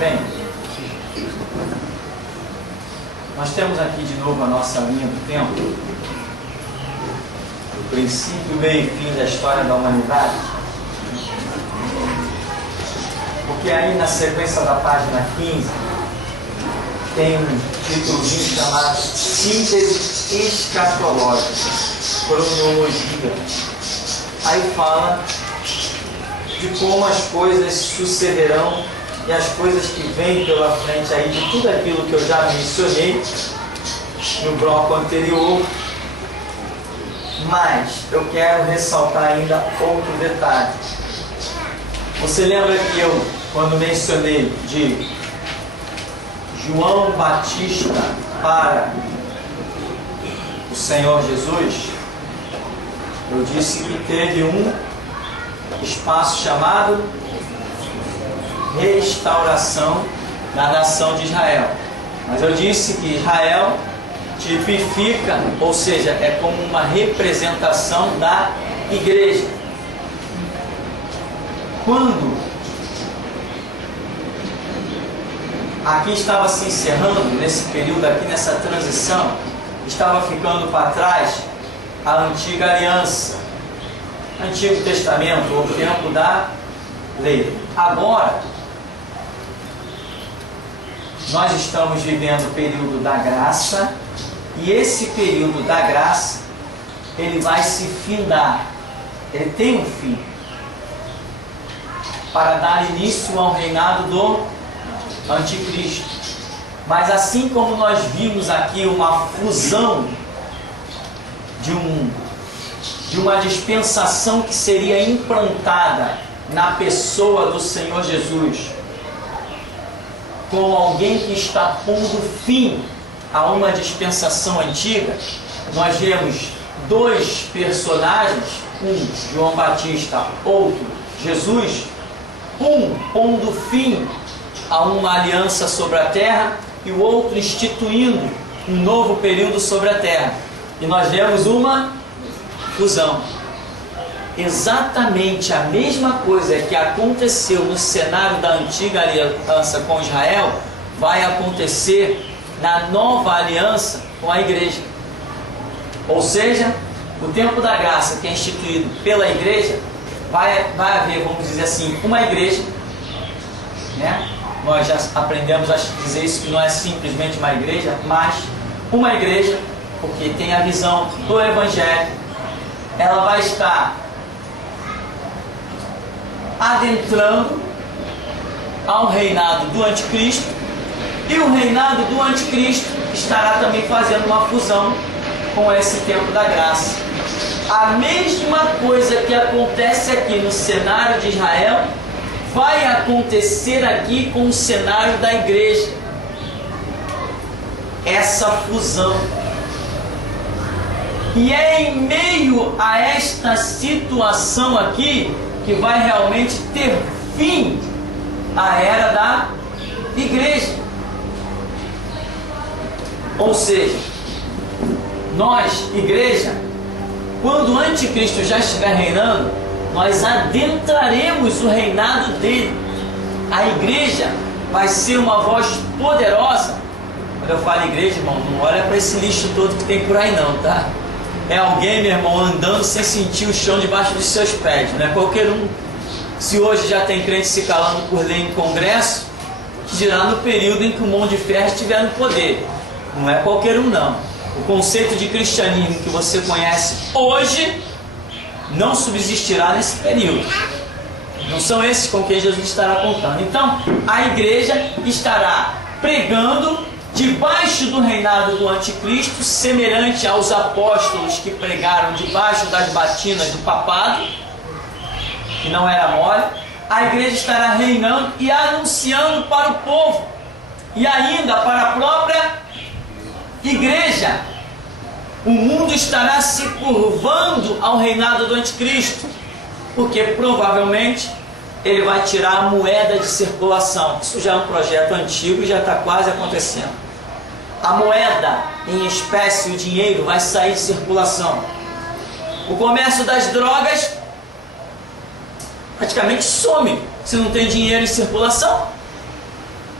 Bem, nós temos aqui de novo a nossa linha do tempo, o princípio, meio e fim da história da humanidade, porque aí na sequência da página 15 tem um títulozinho chamado Síntese Escatológica, Cronologia. Aí fala de como as coisas sucederão e as coisas que vêm pela frente aí, de tudo aquilo que eu já mencionei no bloco anterior. Mas eu quero ressaltar ainda outro detalhe. Você lembra que eu, quando mencionei de João Batista para o Senhor Jesus, eu disse que teve um espaço chamado restauração da nação de Israel. Mas eu disse que Israel tipifica, ou seja, é como uma representação da igreja. Quando aqui estava se encerrando, nesse período aqui, nessa transição, estava ficando para trás a antiga aliança, Antigo Testamento, o tempo da lei. Agora, nós estamos vivendo o período da graça, e esse período da graça, ele vai se findar, ele tem um fim, para dar início ao reinado do Anticristo. Mas assim como nós vimos aqui uma fusão de uma dispensação que seria implantada na pessoa do Senhor Jesus, com alguém que está pondo fim a uma dispensação antiga, nós vemos dois personagens, um João Batista, outro Jesus, um pondo fim a uma aliança sobre a terra e o outro instituindo um novo período sobre a terra. E nós vemos uma fusão. Exatamente a mesma coisa que aconteceu no cenário da antiga aliança com Israel vai acontecer na nova aliança com a igreja. Ou seja, o tempo da graça que é instituído pela igreja, vai haver, vamos dizer assim, uma igreja, né? Nós já aprendemos a dizer isso, que não é simplesmente uma igreja, mas uma igreja, porque tem a visão do Evangelho. Ela vai estar adentrando ao reinado do Anticristo, e o reinado do Anticristo estará também fazendo uma fusão com esse tempo da graça. A mesma coisa que acontece aqui no cenário de Israel vai acontecer aqui com o cenário da igreja. Essa fusão. E é em meio a esta situação aqui que vai realmente ter fim a era da igreja. Ou seja, nós, igreja, quando o anticristo já estiver reinando, nós adentraremos o reinado dele. A igreja vai ser uma voz poderosa. Quando eu falo igreja, irmão, não olha para esse lixo todo que tem por aí não, tá? É alguém, meu irmão, andando sem sentir o chão debaixo dos seus pés. Não é qualquer um. Se hoje já tem crente se calando por lei em congresso, que dirá no período em que o mão de ferro estiver no poder. Não é qualquer um não. O conceito de cristianismo que você conhece hoje não subsistirá nesse período. Não são esses com quem Jesus estará contando. Então, a igreja estará pregando debaixo do reinado do anticristo, semelhante aos apóstolos que pregaram debaixo das batinas do papado, que não era mole. A igreja estará reinando e anunciando para o povo, e ainda para a própria igreja. O mundo estará se curvando ao reinado do anticristo, porque provavelmente ele vai tirar a moeda de circulação. Isso já é um projeto antigo e já está quase acontecendo. A moeda em espécie, o dinheiro, vai sair de circulação. O comércio das drogas praticamente some se não tem dinheiro em circulação.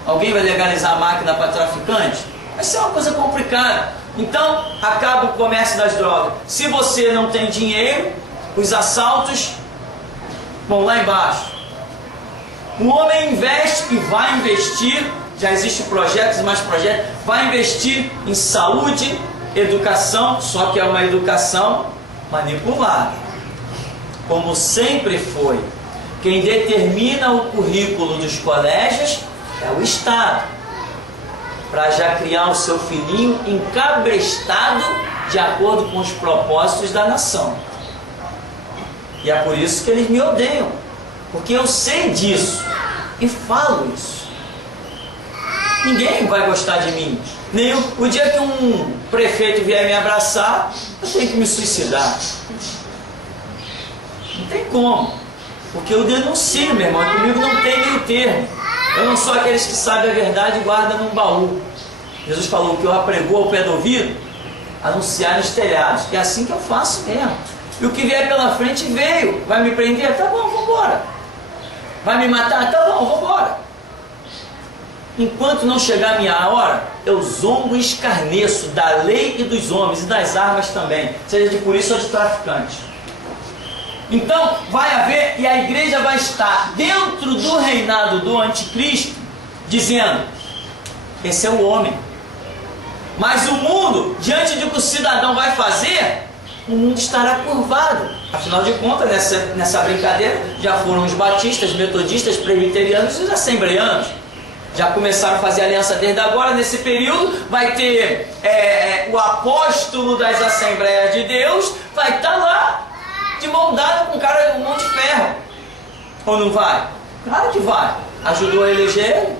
Alguém vai legalizar a máquina para traficante? Vai ser uma coisa complicada. Então, acaba o comércio das drogas. Se você não tem dinheiro, os assaltos vão lá embaixo. O homem investe e vai investir, já existem projetos, mais projetos, vai investir em saúde, educação, só que é uma educação manipulada. Como sempre foi. Quem determina o currículo dos colégios é o Estado, para já criar o seu filhinho encabrestado de acordo com os propósitos da nação. E é por isso que eles me odeiam, porque eu sei disso e falo isso. Ninguém vai gostar de mim. Nem o dia que um prefeito vier me abraçar, eu tenho que me suicidar. Não tem como, porque eu denuncio, meu irmão, comigo não tem meio termo. Eu não sou aqueles que sabem a verdade e guardam num baú. Jesus falou que eu apregou ao pé do ouvido, anunciar nos telhados. É assim que eu faço mesmo. E o que vier pela frente veio. Vai me prender? Tá bom, vamos embora. Vai me matar? Tá bom, vamos embora. Enquanto não chegar a minha hora, eu zombo e escarneço da lei e dos homens e das armas também, seja de polícia ou de traficante. Então vai haver, e a igreja vai estar dentro do reinado do anticristo, dizendo, esse é o homem. Mas o mundo, diante do que o cidadão vai fazer, o mundo estará curvado. Afinal de contas, nessa brincadeira, já foram os batistas, metodistas, presbiterianos e os assembleanos. Já começaram a fazer aliança desde agora. Nesse período vai ter o apóstolo das Assembleias de Deus, vai estar lá de mão dada com um cara de mão de ferro. Ou não vai? Claro que vai. Ajudou a eleger ele?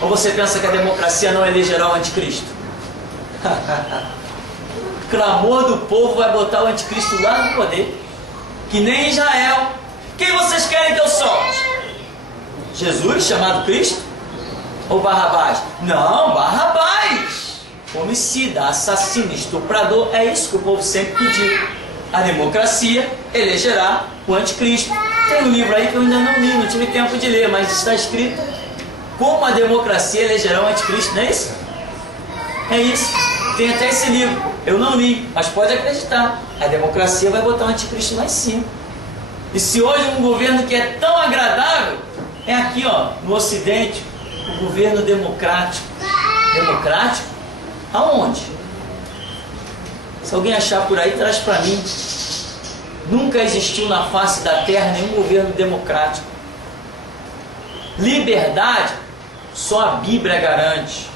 Ou você pensa que a democracia não elegerá o anticristo? Clamor do povo vai botar o anticristo lá no poder. Que nem Israel. Quem vocês querem que eu solte? Jesus, chamado Cristo? Ou Barrabás? Não, Barrabás. Homicida, assassino, estuprador. É isso que o povo sempre pediu. A democracia elegerá o anticristo. Tem um livro aí que eu ainda não li, não tive tempo de ler, mas está escrito como a democracia elegerá o anticristo, não é isso? É isso. Tem até esse livro. Eu não li, mas pode acreditar. A democracia vai botar o anticristo lá em cima. E se hoje um governo que é tão agradável, é aqui, ó, no Ocidente, o governo democrático. Democrático? Aonde? Se alguém achar por aí, traz para mim. Nunca existiu na face da terra nenhum governo democrático. Liberdade, só a Bíblia garante.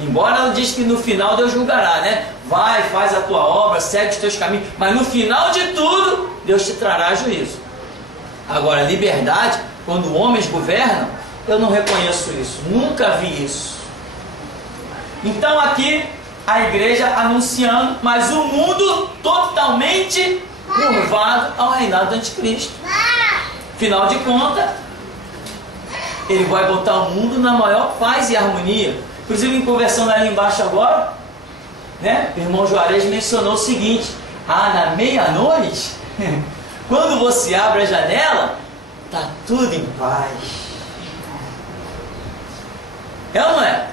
Embora ela diz que no final Deus julgará, né? Vai, faz a tua obra, segue os teus caminhos. Mas no final de tudo, Deus te trará juízo. Agora, liberdade, quando homens governam, eu não reconheço isso. Nunca vi isso. Então aqui, a igreja anunciando, mas o mundo totalmente curvado ao reinado do anticristo. Afinal de contas, ele vai botar o mundo na maior paz e harmonia. Inclusive, em conversando ali embaixo agora, né, o irmão Juarez mencionou o seguinte: na meia-noite, quando você abre a janela, está tudo em paz. É ou não é?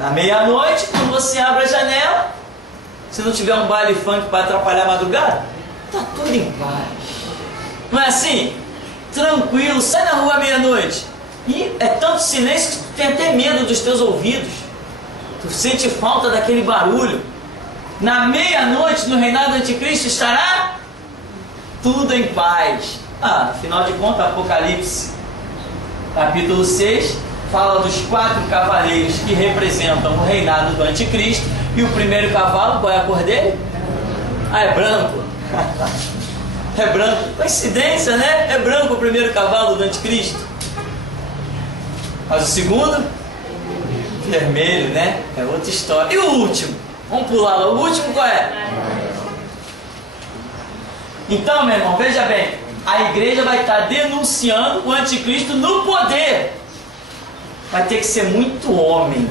Na meia-noite, quando você abre a janela, se não tiver um baile funk para atrapalhar a madrugada, está tudo em paz. Não é assim? Tranquilo, sai na rua à meia-noite. E é tanto silêncio que tu tem até medo dos teus ouvidos. Tu sente falta daquele barulho. Na meia-noite, no reinado do anticristo, estará tudo em paz. Afinal de contas, Apocalipse, capítulo 6, fala dos 4 cavaleiros que representam o reinado do anticristo. E o primeiro cavalo, qual é a cor dele? É branco. É branco. Coincidência, né? É branco o primeiro cavalo do anticristo. Mas o segundo, vermelho, né? É outra história. E o último? Vamos pular lá. O último qual é? Então, meu irmão, veja bem. A igreja vai estar denunciando o anticristo no poder. Vai ter que ser muito homem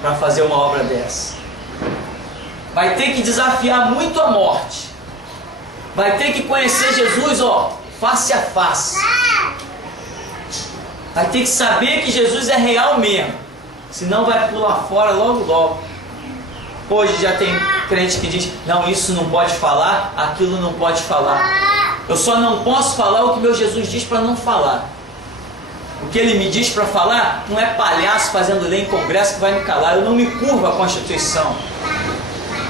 para fazer uma obra dessa. Vai ter que desafiar muito a morte. Vai ter que conhecer Jesus, face a face. Vai ter que saber que Jesus é real mesmo. Senão vai pular fora logo logo. Hoje já tem crente que diz, não, isso não pode falar, aquilo não pode falar. Eu só não posso falar o que meu Jesus diz para não falar. O que ele me diz para falar não é palhaço fazendo lei em congresso que vai me calar. Eu não me curvo à Constituição.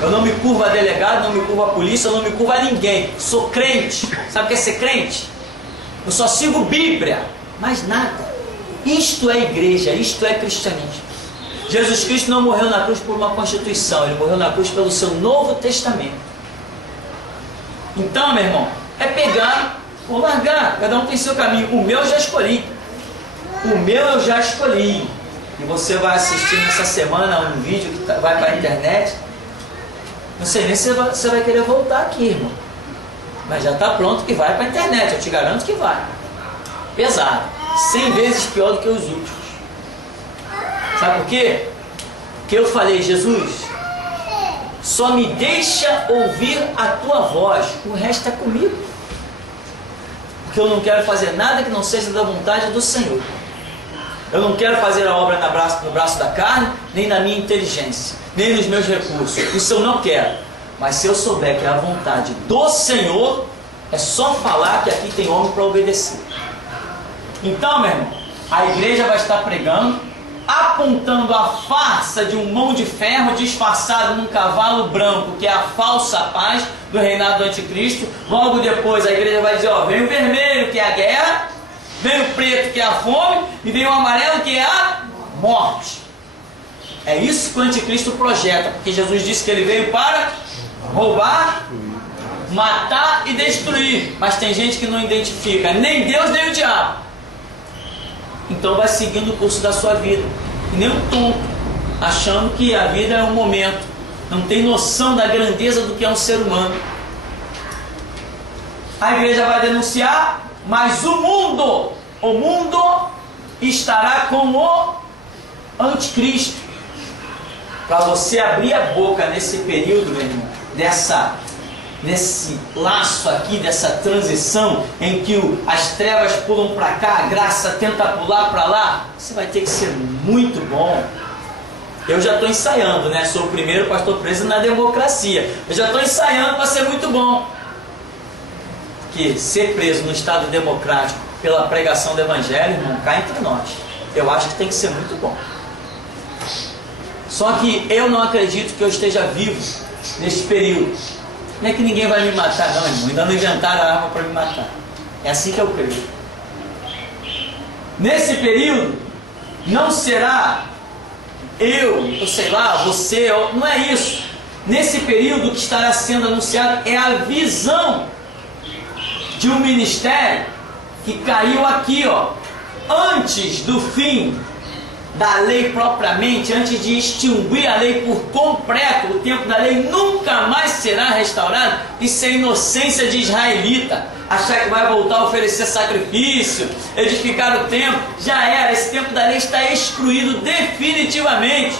Eu não me curvo a delegado, não me curvo a polícia, eu não me curvo a ninguém. Sou crente. Sabe o que é ser crente? Eu só sigo Bíblia, mais nada. Isto é igreja, isto é cristianismo. Jesus Cristo não morreu na cruz por uma Constituição, ele morreu na cruz pelo seu Novo Testamento. Então, meu irmão, é pegar ou largar, cada um tem seu caminho. O meu eu já escolhi. O meu eu já escolhi. E você vai assistir nessa semana um vídeo que vai para a internet. Não sei nem se você vai querer voltar aqui, irmão. Mas já está pronto que vai para a internet, eu te garanto que vai. Pesado. 100 vezes pior do que os últimos. Sabe por quê? Porque eu falei, Jesus, só me deixa ouvir a tua voz, o resto é comigo. Porque eu não quero fazer nada que não seja da vontade do Senhor. Eu não quero fazer a obra no braço da carne, nem na minha inteligência, nem nos meus recursos. Isso eu não quero. Mas se eu souber que é a vontade do Senhor, é só falar que aqui tem homem para obedecer. Então, meu irmão, a igreja vai estar pregando, apontando a farsa de um mão de ferro disfarçado num cavalo branco, que é a falsa paz do reinado do anticristo. Logo depois a igreja vai dizer, ó, vem o vermelho, que é a guerra, vem o preto, que é a fome, e vem o amarelo, que é a morte. É isso que o anticristo projeta, porque Jesus disse que ele veio para roubar, matar e destruir. Mas tem gente que não identifica nem Deus nem o diabo. Então vai seguindo o curso da sua vida. E nem um tonto, achando que a vida é um momento. Não tem noção da grandeza do que é um ser humano. A igreja vai denunciar, mas o mundo estará com o anticristo. Para você abrir a boca nesse período, meu irmão, nesse laço aqui, dessa transição em que as trevas pulam para cá, a graça tenta pular para lá, você vai ter que ser muito bom. Eu já estou ensaiando, né? Sou o primeiro pastor preso na democracia. Eu já estou ensaiando para ser muito bom. Porque ser preso no Estado democrático pela pregação do Evangelho, irmão, cá entre nós, eu acho que tem que ser muito bom. Só que eu não acredito que eu esteja vivo neste período. Não é que ninguém vai me matar, não, irmão. Ainda não inventaram a arma para me matar. É assim que eu creio. Nesse período, não será eu sei lá, você, não é isso. Nesse período, o que estará sendo anunciado é a visão de um ministério que caiu aqui, ó, antes do fim da lei propriamente, antes de extinguir a lei por completo. O tempo da lei nunca mais será restaurado. Isso é inocência de israelita, achar que vai voltar a oferecer sacrifício, edificar o templo. Já era, esse tempo da lei está excluído definitivamente.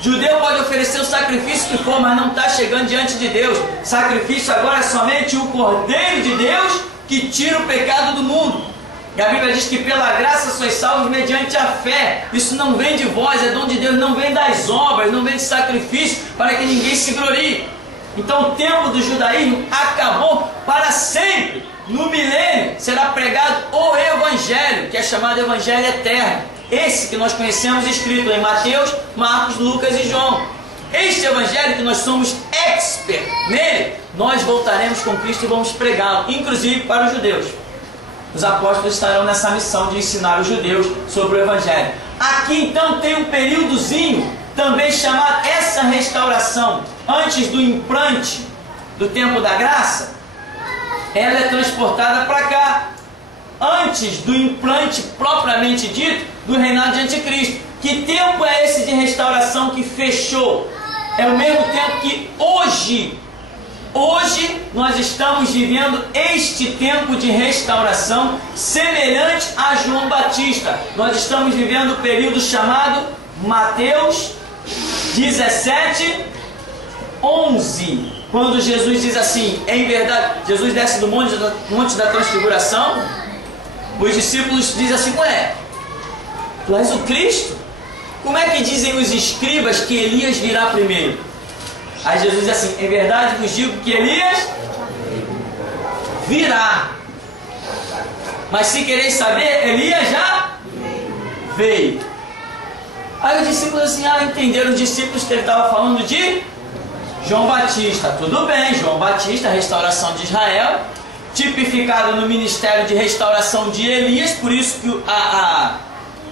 Judeu pode oferecer o sacrifício que for, mas não está chegando diante de Deus. Sacrifício agora é somente o Cordeiro de Deus que tira o pecado do mundo. E a Bíblia diz que pela graça sois salvos mediante a fé. Isso não vem de vós, é dom de Deus, não vem das obras, não vem de sacrifício, para que ninguém se glorie. Então o tempo do judaísmo acabou para sempre. No milênio será pregado o Evangelho, que é chamado Evangelho Eterno. Esse que nós conhecemos escrito em Mateus, Marcos, Lucas e João. Este Evangelho que nós somos expert nele, nós voltaremos com Cristo e vamos pregá-lo, inclusive para os judeus. Os apóstolos estarão nessa missão de ensinar os judeus sobre o Evangelho. Aqui então tem um períodozinho também chamado essa restauração, antes do implante do tempo da graça, ela é transportada para cá, antes do implante propriamente dito do reinado de anticristo. Que tempo é esse de restauração que fechou? É o mesmo tempo que hoje nós estamos vivendo este tempo de restauração semelhante a João Batista. Nós estamos vivendo o período chamado Mateus 17, 11. Quando Jesus diz assim, em verdade, Jesus desce do monte da transfiguração, os discípulos dizem assim, ué, Tu és o Cristo. Como é que dizem os escribas que Elias virá primeiro? Aí Jesus diz assim: em verdade vos digo que Elias virá. Mas se quereis saber, Elias já veio. Aí os discípulos assim, entenderam os discípulos que ele estava falando de João Batista. Tudo bem, João Batista, restauração de Israel, tipificado no ministério de restauração de Elias, por isso que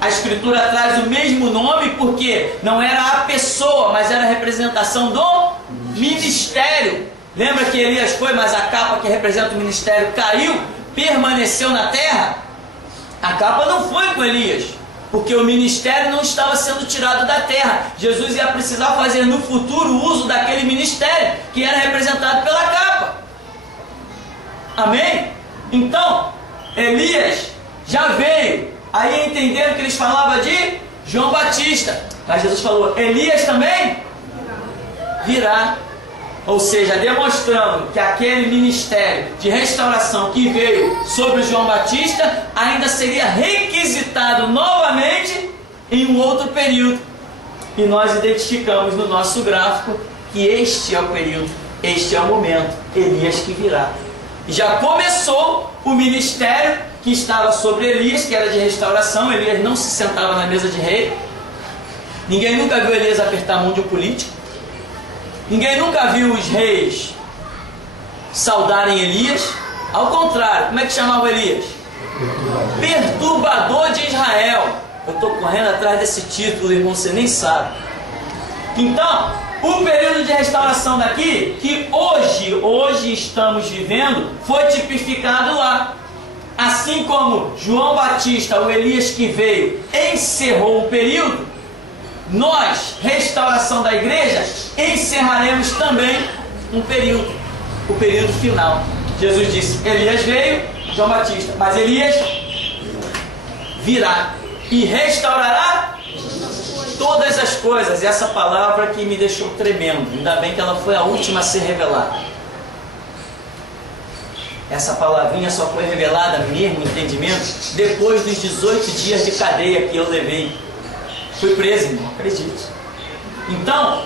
a Escritura traz o mesmo nome, porque não era a pessoa, mas era a representação do ministério. Lembra que Elias foi, mas a capa que representa o ministério caiu, permaneceu na terra? A capa não foi com Elias, porque o ministério não estava sendo tirado da terra. Jesus ia precisar fazer no futuro uso daquele ministério que era representado pela capa. Amém? Então, Elias já veio. Aí entenderam que eles falavam de João Batista. Mas Jesus falou: Elias também virá. Ou seja, demonstrando que aquele ministério de restauração que veio sobre João Batista ainda seria requisitado novamente em um outro período. E nós identificamos no nosso gráfico que este é o período, este é o momento, Elias que virá. E já começou o ministério que estava sobre Elias, que era de restauração. Elias não se sentava na mesa de rei. Ninguém nunca viu Elias apertar a mão de um político. Ninguém nunca viu os reis saudarem Elias. Ao contrário, como é que chamavam Elias? Perturbador de Israel. Eu estou correndo atrás desse título, irmão, você nem sabe. Então, o período de restauração daqui, que hoje estamos vivendo, foi tipificado lá. Assim como João Batista, o Elias que veio, encerrou um período, nós, restauração da igreja, encerraremos também um período, o período final. Jesus disse: Elias veio, João Batista, mas Elias virá e restaurará todas as coisas. E essa palavra que me deixou tremendo, ainda bem que ela foi a última a ser revelada. Essa palavrinha só foi revelada mesmo, entendimento, depois dos 18 dias de cadeia que eu levei. Fui preso, irmão, acredite. Então,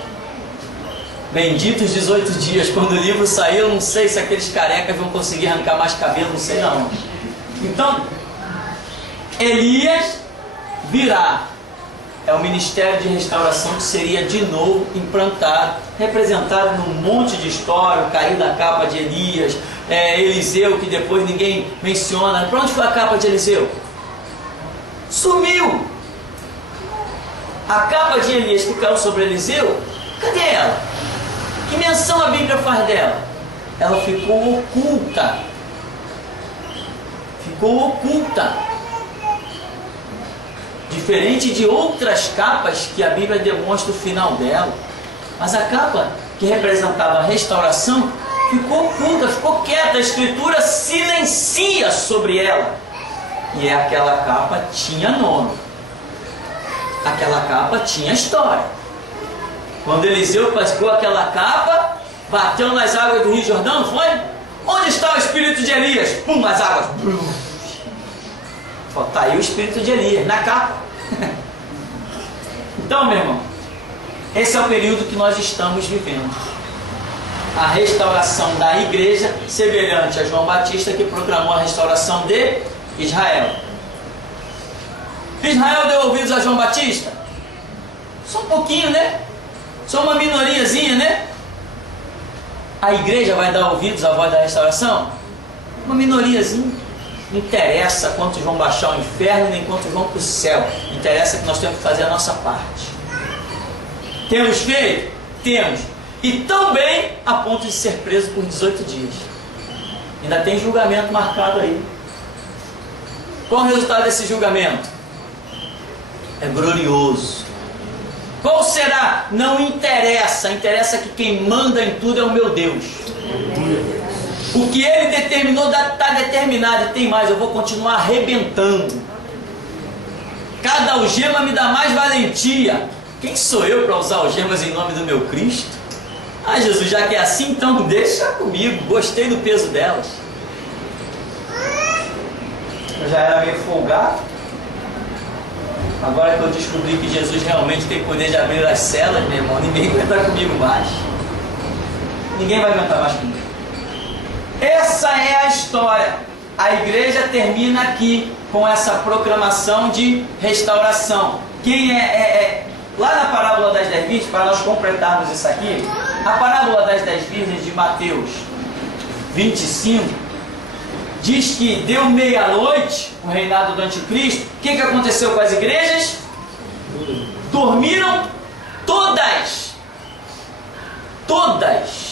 benditos 18 dias, quando o livro saiu, não sei se aqueles carecas vão conseguir arrancar mais cabelo, não sei não. Então, Elias virá. É o ministério de restauração que seria de novo implantado, representado num monte de história, o cair da capa de Elias, Eliseu, que depois ninguém menciona. Para onde foi a capa de Eliseu? Sumiu! A capa de Elias que caiu sobre Eliseu, cadê ela? Que menção a Bíblia faz dela? Ela ficou oculta. Ficou oculta. Diferente de outras capas que a Bíblia demonstra o final dela. Mas a capa que representava a restauração ficou oculta, ficou quieta. A Escritura silencia sobre ela. E aquela capa tinha nome. Aquela capa tinha história. Quando Eliseu pescou aquela capa, bateu nas águas do Rio Jordão, foi? Onde está o espírito de Elias? Pum, as águas. Está aí o espírito de Elias, na capa. Então, meu irmão, esse é o período que nós estamos vivendo. A restauração da igreja, semelhante a João Batista, que proclamou a restauração de Israel. Israel deu ouvidos a João Batista? Só um pouquinho, né? Só uma minoriazinha, né? A igreja vai dar ouvidos à voz da restauração? Uma minoriazinha. Não interessa quantos vão baixar ao inferno, nem quantos vão para o céu. Interessa que nós temos que fazer a nossa parte. Temos feito? Temos. E tão bem a ponto de ser preso por 18 dias. Ainda tem julgamento marcado aí. Qual o resultado desse julgamento? É glorioso. Qual será? Não interessa. Interessa que quem manda em tudo é o meu Deus. O que Ele determinou está determinado. E tem mais, eu vou continuar arrebentando. Cada algema me dá mais valentia. Quem sou eu para usar algemas em nome do meu Cristo? Ah, Jesus, já que é assim, então deixa comigo. Gostei do peso delas. Eu já era meio folgado. Agora que eu descobri que Jesus realmente tem poder de abrir as celas, meu irmão, ninguém aguenta comigo mais. Ninguém vai aguentar mais comigo. Essa é a história. A igreja termina aqui com essa proclamação de restauração. Quem lá na parábola das 10 virgens, para nós completarmos isso aqui, a parábola das 10 virgens de Mateus 25 diz que deu meia-noite o reinado do anticristo. O que aconteceu com as igrejas? Dormiram todas. Todas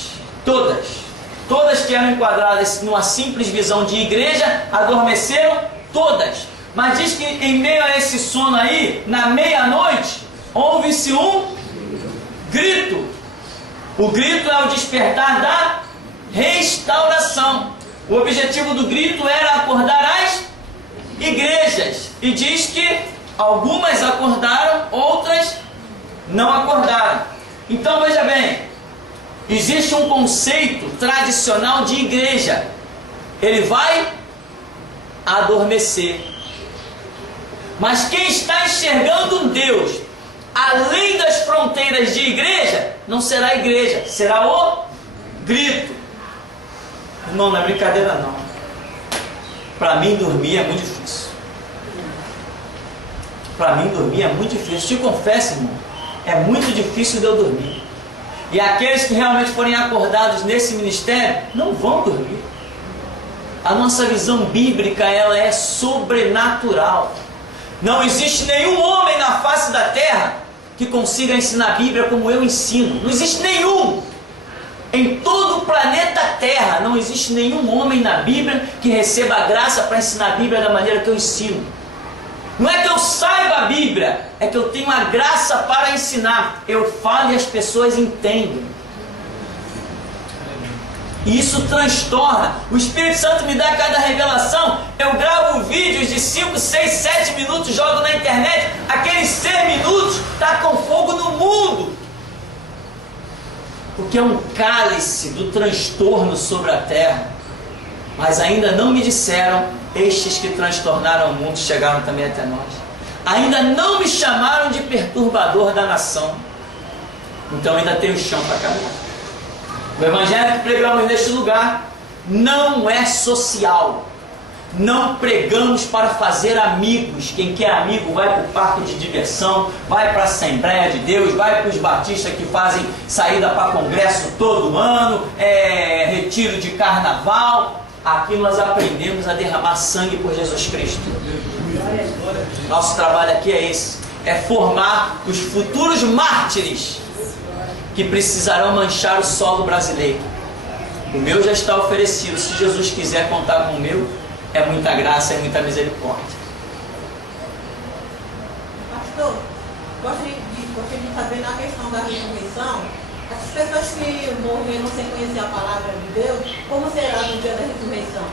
que eram enquadradas numa simples visão de igreja, adormeceram todas. Mas diz que em meio a esse sono aí, na meia-noite, houve-se um grito. O grito é o despertar da restauração. O objetivo do grito era acordar as igrejas. E diz que algumas acordaram, outras não acordaram. Então veja bem, existe um conceito tradicional de igreja. Ele vai adormecer. Mas quem está enxergando um Deus além das fronteiras de igreja, não será igreja, será o grito. Irmão, não é brincadeira não. Para mim dormir é muito difícil. Para mim dormir é muito difícil. Te confesso, irmão, é muito difícil de eu dormir. E aqueles que realmente forem acordados nesse ministério não vão dormir. A nossa visão bíblica, ela é sobrenatural. Não existe nenhum homem na face da terra que consiga ensinar a Bíblia como eu ensino. Não existe nenhum. Em todo o planeta Terra não existe nenhum homem na Bíblia que receba a graça para ensinar a Bíblia da maneira que eu ensino. Não é que eu saiba a Bíblia, é que eu tenho a graça para ensinar. Eu falo e as pessoas entendem. E isso transtorna. O Espírito Santo me dá cada revelação. Eu gravo vídeos de 5, 6, 7 minutos, jogo na internet. Aqueles 6 minutos tacam fogo no mundo. Porque é um cálice do transtorno sobre a terra. Mas ainda não me disseram: estes que transtornaram o mundo chegaram também até nós. Ainda não me chamaram de perturbador da nação. Então ainda tenho chão para caminhar. O evangelho que pregamos neste lugar não é social. Não pregamos para fazer amigos. Quem quer amigo vai para o parque de diversão, vai para a Assembleia de Deus, vai para os batistas que fazem saída para congresso todo ano, retiro de carnaval. Aqui nós aprendemos a derramar sangue por Jesus Cristo. Nosso trabalho aqui é esse: é formar os futuros mártires que precisarão manchar o solo brasileiro. O meu já está oferecido. Se Jesus quiser contar com o meu, é muita graça, é muita misericórdia. Pastor, gostaria de saber na questão da ressurreição, as pessoas que morreram sem conhecer a palavra de Deus, como será no dia da ressurreição?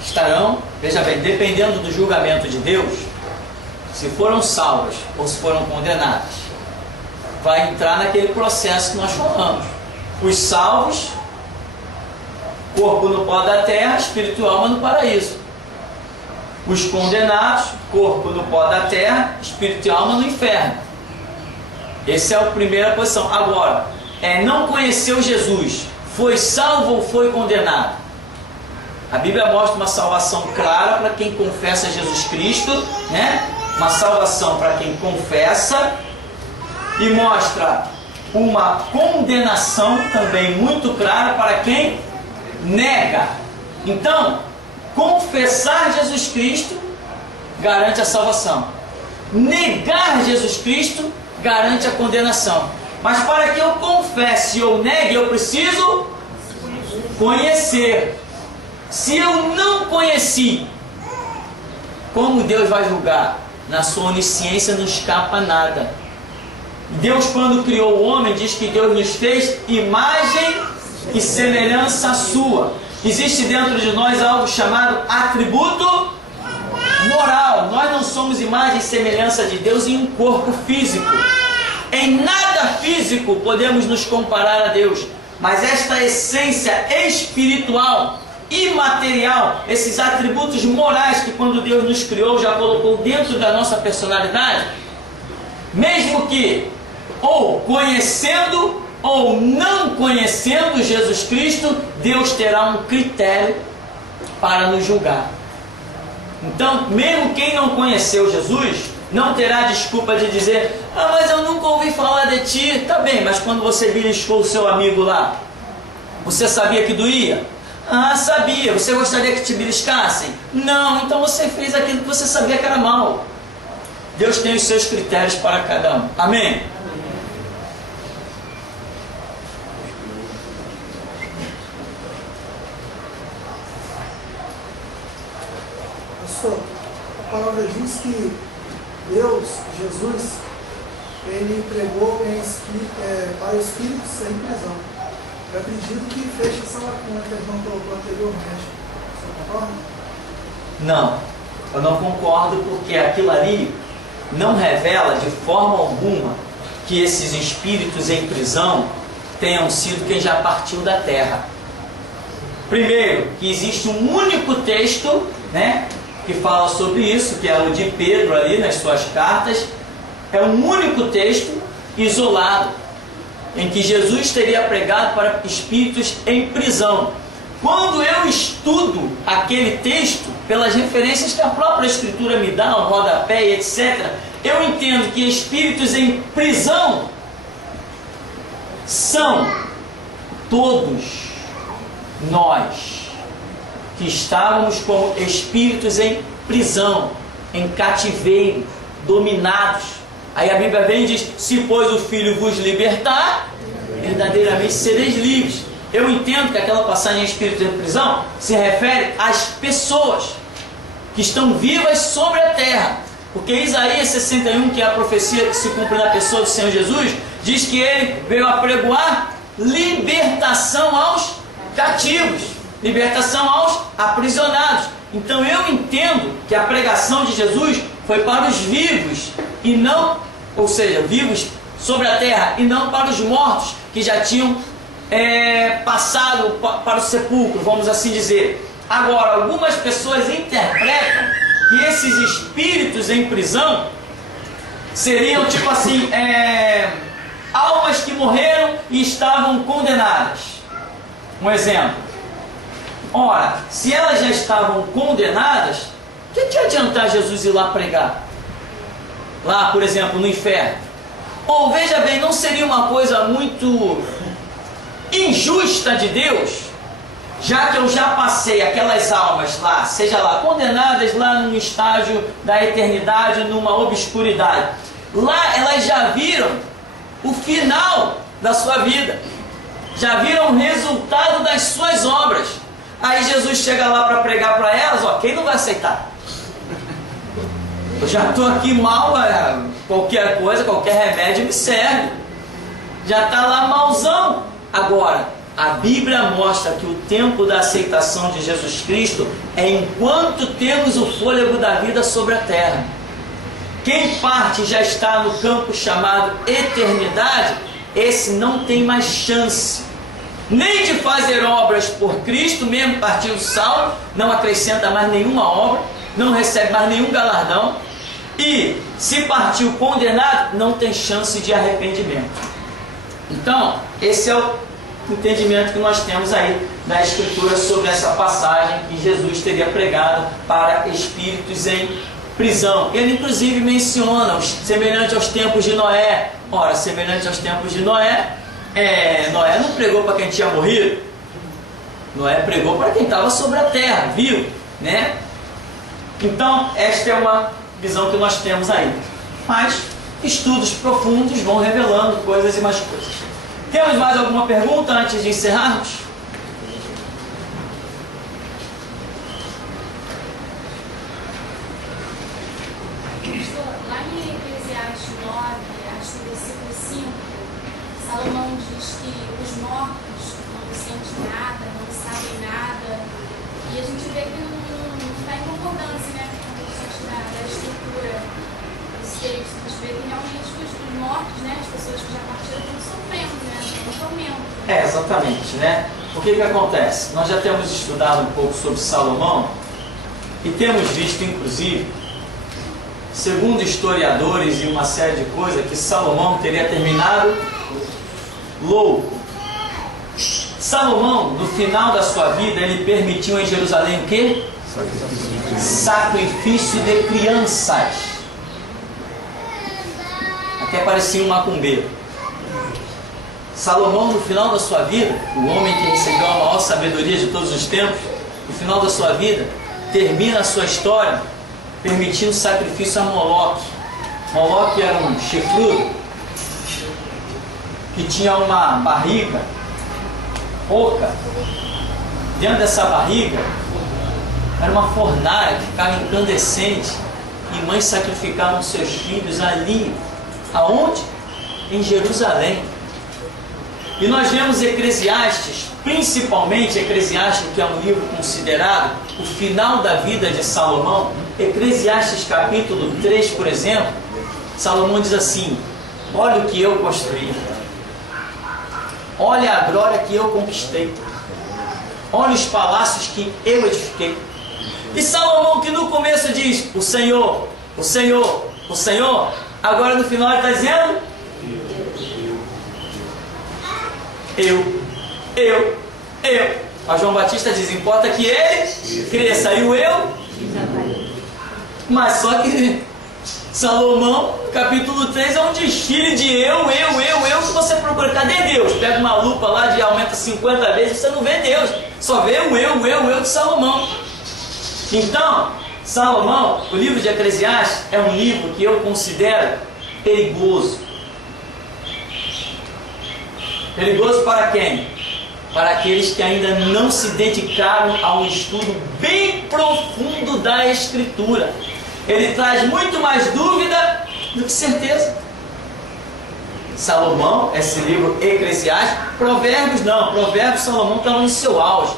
Estarão, veja bem, dependendo do julgamento de Deus, se foram salvos ou se foram condenados, vai entrar naquele processo que nós falamos. Os salvos, corpo no pó da terra, espírito e alma no paraíso. Os condenados, corpo no pó da terra, espírito e alma no inferno. Essa é a primeira posição. Agora, não conheceu Jesus, foi salvo ou foi condenado? A Bíblia mostra uma salvação clara para quem confessa Jesus Cristo, né? Uma salvação para quem confessa, e mostra uma condenação também muito clara para quem nega. Então, confessar Jesus Cristo garante a salvação. Negar Jesus Cristo garante a condenação. Mas para que eu confesse ou negue, eu preciso conhecer. Se eu não conheci, como Deus vai julgar? Na sua onisciência não escapa nada. Deus, quando criou o homem, diz que Deus nos fez imagem e semelhança sua. Existe dentro de nós algo chamado atributo moral. Nós não somos imagem e semelhança de Deus em um corpo físico. Em nada físico podemos nos comparar a Deus. Mas esta essência espiritual imaterial, esses atributos morais que quando Deus nos criou já colocou dentro da nossa personalidade, mesmo que ou conhecendo ou não conhecendo Jesus Cristo, Deus terá um critério para nos julgar. Então, mesmo quem não conheceu Jesus, não terá desculpa de dizer: ah, mas eu nunca ouvi falar de ti. Tá bem, mas quando você beliscou o seu amigo lá, você sabia que doía? Ah, sabia. Você gostaria que te beliscassem? Não, então você fez aquilo que você sabia que era mal. Deus tem os seus critérios para cada um. Amém? Pastor, a palavra diz que Deus, Jesus, ele pregou para espíritos sem prisão. Eu acredito que fecha essa lacuna que a irmã colocou anteriormente. Você concorda? Não, eu não concordo, porque aquilo ali não revela de forma alguma que esses espíritos em prisão tenham sido quem já partiu da terra. Primeiro, que existe um único texto, né, que fala sobre isso, que é o de Pedro ali nas suas cartas. É um único texto isolado, em que Jesus teria pregado para espíritos em prisão. Quando eu estudo aquele texto, pelas referências que a própria Escritura me dá, o rodapé e etc., eu entendo que espíritos em prisão são todos nós que estávamos como espíritos em prisão, em cativeiro, dominados. Aí a Bíblia vem e diz: se pois o Filho vos libertar, verdadeiramente sereis livres. Eu entendo que aquela passagem em espírito em prisão se refere às pessoas que estão vivas sobre a terra. Porque Isaías 61, que é a profecia que se cumpre na pessoa do Senhor Jesus, diz que ele veio apregoar libertação aos cativos, libertação aos aprisionados. Então eu entendo que a pregação de Jesus foi para os vivos e não, ou seja, vivos sobre a terra, e não para os mortos que já tinham passado para o sepulcro, vamos assim dizer. Agora, algumas pessoas interpretam que esses espíritos em prisão seriam tipo assim, almas que morreram e estavam condenadas. Um exemplo: ora, se elas já estavam condenadas, o que adiantar Jesus ir lá pregar? Lá, por exemplo, no inferno. Ou veja bem, não seria uma coisa muito injusta de Deus, já que eu já passei aquelas almas lá, seja lá, condenadas lá num estágio da eternidade, numa obscuridade. Lá elas já viram o final da sua vida, já viram o resultado das suas obras. Aí Jesus chega lá para pregar para elas, ó, quem não vai aceitar? Eu já estou aqui mal, qualquer coisa, qualquer remédio me serve. Já está lá malzão. Agora, a Bíblia mostra que o tempo da aceitação de Jesus Cristo é enquanto temos o fôlego da vida sobre a terra. Quem parte já está no campo chamado eternidade, esse não tem mais chance nem de fazer obras por Cristo, mesmo partindo salvo, não acrescenta mais nenhuma obra, não recebe mais nenhum galardão, e se partiu condenado, não tem chance de arrependimento. Então, esse é o entendimento que nós temos aí da Escritura sobre essa passagem que Jesus teria pregado para espíritos em prisão. Ele inclusive menciona semelhante aos tempos de Noé. Ora, semelhante aos tempos de Noé, Noé não pregou para quem tinha morrido. Noé pregou para quem estava sobre a terra, viu? Né? Então, esta é uma visão que nós temos aí. Mas estudos profundos vão revelando coisas e mais coisas. Temos mais alguma pergunta antes de encerrarmos? Lá em Eclesiastes 9, acho que no versículo 5, Salomão diz que os mortos não sentem nada, não sabem nada. E a gente vê que não está em concordância, né, com a questão da estrutura dos textos. A gente vê que realmente os mortos, né, as pessoas que já partiram, estão sofrendo, né, estão no tormento. Exatamente, né? o que acontece? Nós já temos estudado um pouco sobre Salomão e temos visto, inclusive, segundo historiadores e uma série de coisas, que Salomão teria terminado louco. Salomão, no final da sua vida, ele permitiu em Jerusalém o quê? Sacrifício de crianças. Até parecia um macumbeiro. Salomão, no final da sua vida, o homem que recebeu a maior sabedoria de todos os tempos, no final da sua vida, termina a sua história permitindo sacrifício a Moloque. Moloque era um chifrudo que tinha uma barriga oca. Dentro dessa barriga era uma fornalha que ficava incandescente, e mães sacrificavam seus filhos ali. Aonde? Em Jerusalém. E nós vemos Eclesiastes, principalmente Eclesiastes, que é um livro considerado o final da vida de Salomão. Eclesiastes capítulo 3, por exemplo, Salomão diz assim: olha o que eu construí, olha a glória que eu conquistei, olha os palácios que eu edifiquei. E Salomão, que no começo diz o Senhor, o Senhor, o Senhor, agora no final ele está dizendo eu. Mas João Batista diz: importa que ele cresça e o eu. Mas só que Salomão, capítulo 3, é um desfile de eu, que você procura. Cadê Deus? Pega uma lupa lá de aumenta 50 vezes, você não vê Deus. Só vê o eu de Salomão. Então, Salomão, o livro de Eclesiastes, é um livro que eu considero perigoso. Perigoso para quem? Para aqueles que ainda não se dedicaram a um estudo bem profundo da Escritura. Ele traz muito mais dúvida do que certeza. Salomão, esse livro Eclesiastes, Provérbios não, Provérbios Salomão estava no seu auge.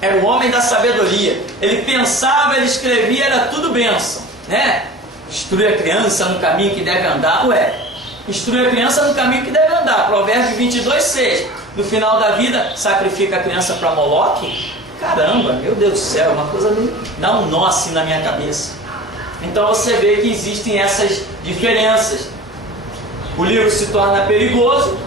Era o homem da sabedoria. Ele pensava, ele escrevia, era tudo bênção, né? Instrui a criança no caminho que deve andar. Instrui a criança no caminho que deve andar. Provérbios 22, 6. No final da vida, sacrifica a criança para Moloque. Caramba, meu Deus do céu, uma coisa me dá um nó assim na minha cabeça. Então você vê que existem essas diferenças. O livro se torna perigoso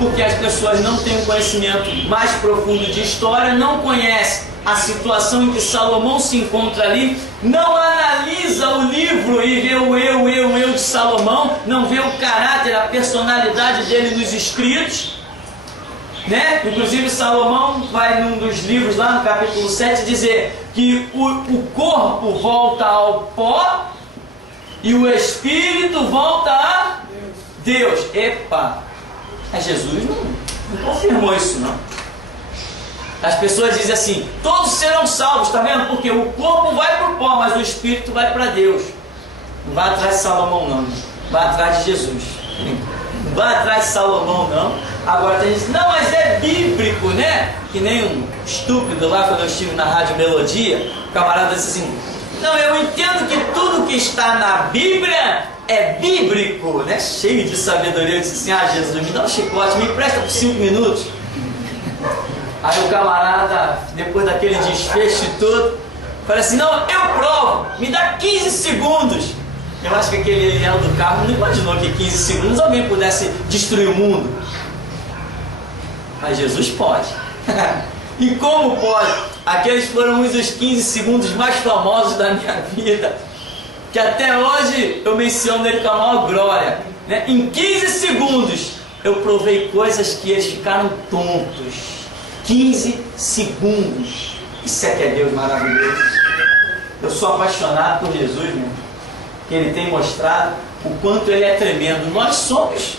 porque as pessoas não têm um conhecimento mais profundo de história, não conhecem a situação em que Salomão se encontra ali, não analisa o livro e vê o eu de Salomão, não vê o caráter, a personalidade dele nos escritos, né? Inclusive Salomão vai num dos livros lá no capítulo 7 dizer que o corpo volta ao pó e o espírito volta a Deus. Epa! Mas Jesus não confirmou isso não. As pessoas dizem assim: todos serão salvos, está vendo? Porque o corpo vai para o pó, mas o espírito vai para Deus. Não vai atrás de Salomão não, vai atrás de Jesus. Não vai atrás de Salomão não. Agora tem gente, não, mas é bíblico, né? Que nem um estúpido lá quando eu estive na Rádio Melodia, o camarada disse assim: não, eu entendo que tudo que está na Bíblia é bíblico, né? Cheio de sabedoria. Eu disse assim: ah, Jesus, me dá um chicote, me empresta por 5 minutos. Aí o camarada, depois daquele desfecho e tudo, fala assim: não, eu provo, me dá 15 segundos. Eu acho que aquele Eliel do carro não imaginou que 15 segundos alguém pudesse destruir o mundo. Mas Jesus pode. E como pode? Aqueles foram uns dos 15 segundos mais famosos da minha vida, que até hoje eu menciono ele com a maior glória, né? Em 15 segundos eu provei coisas que eles ficaram tontos. 15 segundos. Isso é que é Deus maravilhoso. Eu sou apaixonado por Jesus, meu. Que Ele tem mostrado o quanto Ele é tremendo. Nós somos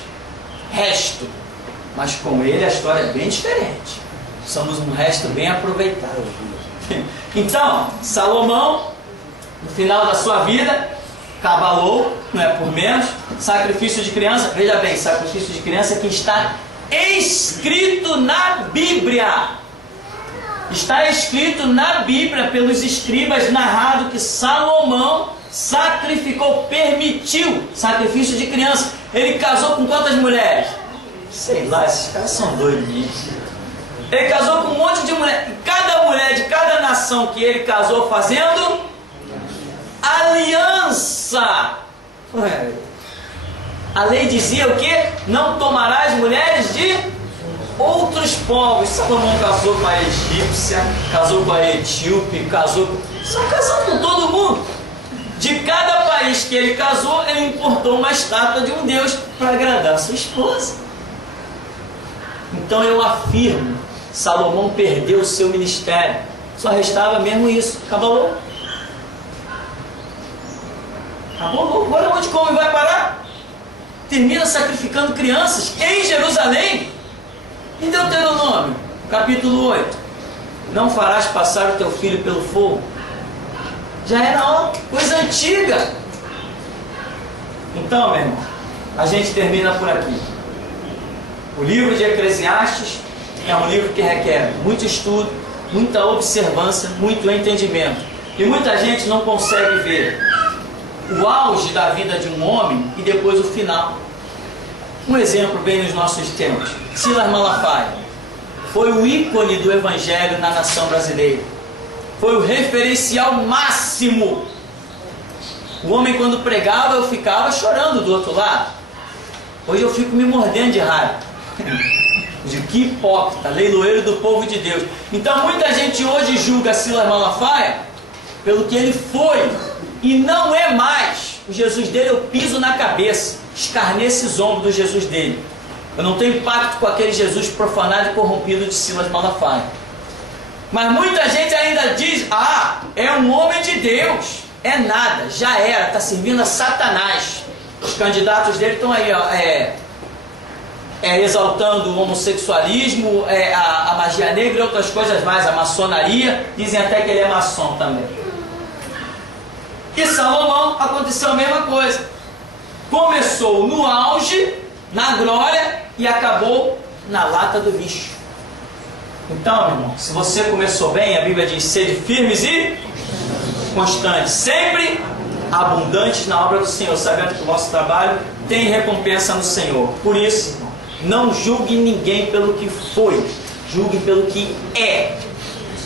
resto, mas com Ele a história é bem diferente. Somos um resto bem aproveitado. Então, Salomão, no final da sua vida, cabalou, não é por menos, sacrifício de criança. Veja bem, sacrifício de criança que está escrito na Bíblia. Está escrito na Bíblia pelos escribas, narrado que Salomão sacrificou, permitiu sacrifício de criança. Ele casou com quantas mulheres? Sei lá, esses caras são doidos. Ele casou com um monte de mulher. E cada mulher de cada nação que ele casou fazendo aliança. A lei dizia o quê? Não tomarás mulheres de outros povos. Salomão casou com a egípcia, casou com a etíope, casou com todo mundo. De cada país que ele casou, ele importou uma estátua de um deus para agradar a sua esposa. Então eu afirmo, Salomão perdeu o seu ministério. Só restava mesmo isso. Acabou. Agora onde come vai parar? Termina sacrificando crianças em Jerusalém. Em Deuteronômio, capítulo 8. Não farás passar o teu filho pelo fogo. Já era uma coisa antiga. Então, meu irmão, a gente termina por aqui. O livro de Eclesiastes é um livro que requer muito estudo, muita observância, muito entendimento. E muita gente não consegue ver o auge da vida de um homem e depois o final. Um exemplo bem nos nossos tempos. Silas Malafaia foi o ícone do evangelho na nação brasileira. Foi o referencial máximo. O homem, quando pregava, eu ficava chorando do outro lado. Hoje eu fico me mordendo de raiva. De que hipócrita, leiloeiro do povo de Deus. Então muita gente hoje julga Silas Malafaia pelo que ele foi e não é mais. O Jesus dele eu piso na cabeça, escarneço os ombros do Jesus dele. Eu não tenho pacto com aquele Jesus profanado e corrompido de Silas Malafaia. Mas muita gente ainda diz: ah, é um homem de Deus. É nada, já era, está servindo a Satanás. Os candidatos dele estão aí, ó, exaltando o homossexualismo, a magia negra e outras coisas mais, a maçonaria. Dizem até que ele é maçom também. E Salomão aconteceu a mesma coisa. Começou no auge, na glória, e acabou na lata do lixo. Então, meu irmão, se você começou bem, a Bíblia diz: sede firmes e constantes, sempre abundantes na obra do Senhor, sabendo que o vosso trabalho tem recompensa no Senhor. Por isso, irmão, não julgue ninguém pelo que foi, julgue pelo que é.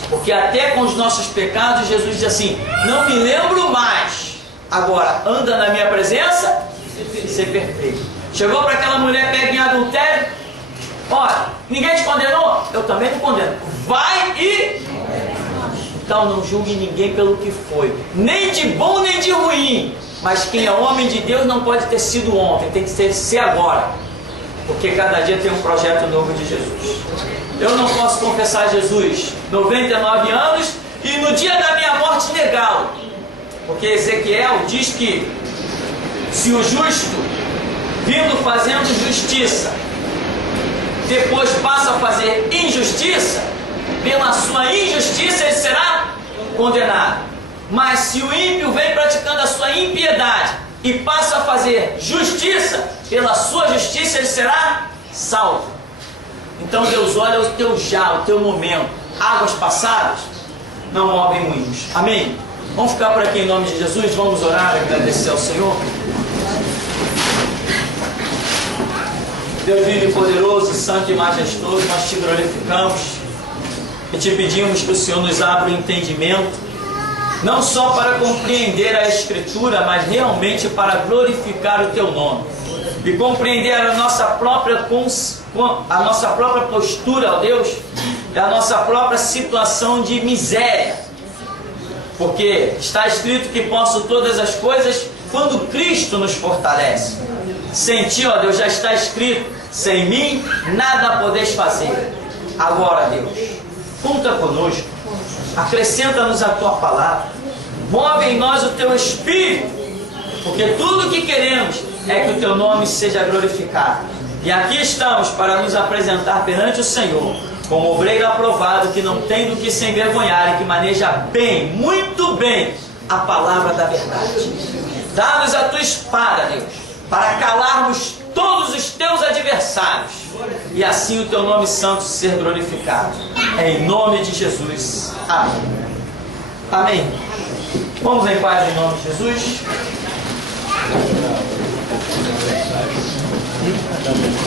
Porque até com os nossos pecados, Jesus diz assim: não me lembro mais. Agora, anda na minha presença, ser perfeito. Chegou para aquela mulher pega em adultério. Olha, ninguém te condenou? Eu também não condeno. Vai e... Então não julgue ninguém pelo que foi. Nem de bom, nem de ruim. Mas quem é homem de Deus não pode ter sido ontem. Tem que ser agora. Porque cada dia tem um projeto novo de Jesus. Eu não posso confessar Jesus 99 anos e no dia da minha morte negá-lo. Porque Ezequiel diz que se o justo, vindo fazendo justiça, depois passa a fazer injustiça, pela sua injustiça ele será condenado. Mas se o ímpio vem praticando a sua impiedade e passa a fazer justiça, pela sua justiça ele será salvo. Então Deus olha o teu já, o teu momento. Águas passadas não movem moinhos. Amém? Vamos ficar por aqui em nome de Jesus. Vamos orar e agradecer ao Senhor. Deus vivo e poderoso, santo e majestoso, nós te glorificamos e te pedimos que o Senhor nos abra o entendimento, não só para compreender a Escritura, mas realmente para glorificar o teu nome e compreender a nossa própria postura, ó Deus, e a nossa própria situação de miséria, porque está escrito que posso todas as coisas quando Cristo nos fortalece. Sem ti, ó Deus, já está escrito: sem mim nada podeis fazer. Agora, Deus, conta conosco, acrescenta-nos a tua palavra, move em nós o teu Espírito, porque tudo o que queremos é que o teu nome seja glorificado. E aqui estamos para nos apresentar perante o Senhor como obreiro aprovado, que não tem do que se envergonhar e que maneja bem, muito bem, a palavra da verdade. Dá-nos a tua espada, Deus, para calarmos todos os teus adversários e assim o teu nome santo ser glorificado. Em nome de Jesus. Amém. Amém. Vamos em paz em nome de Jesus.